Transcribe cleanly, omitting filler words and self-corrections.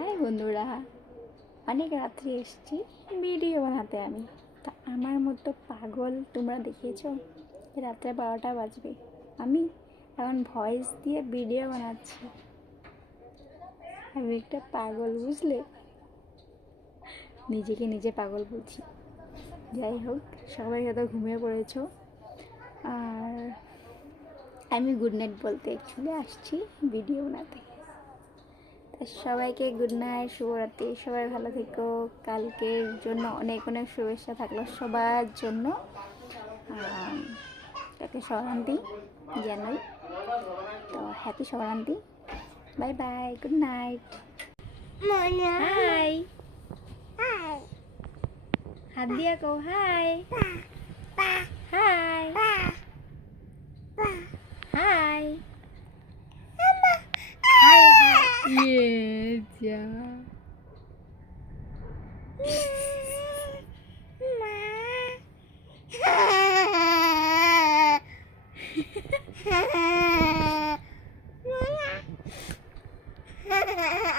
High বন্ধুরা, অনেক রাত্রে এসেছি ভিডিও বানাতে আমি। তা আমার মতো পাগল তোমরা দেখিয়েছো? রাত্রে 12টা বাজবে, আমি এখন ভয়েস দিয়ে ভিডিও বানাচ্ছি। আমি একটা পাগল, বুঝলে? নিজেকে নিজে পাগল বলছি। যাই হোক, সবাই হয়তো ঘুমিয়ে পড়েছো। আর আমি গুড নাইট বলতে অ্যাকচুয়ালি আসছি ভিডিও বানাতে। সবাইকে গুড নাইট, শুভরাত্রি। সবাই ভালো থেকো। কালকের জন্য অনেক অনেক শুভেচ্ছা থাকলো সবার জন্য। কালকে সংক্রান্তি জানাই, তো happy Sankranti. Bye bye, good night. Hi, হাত দিয়া কও hi. Hi hi hi hi. যা Ha ha ha!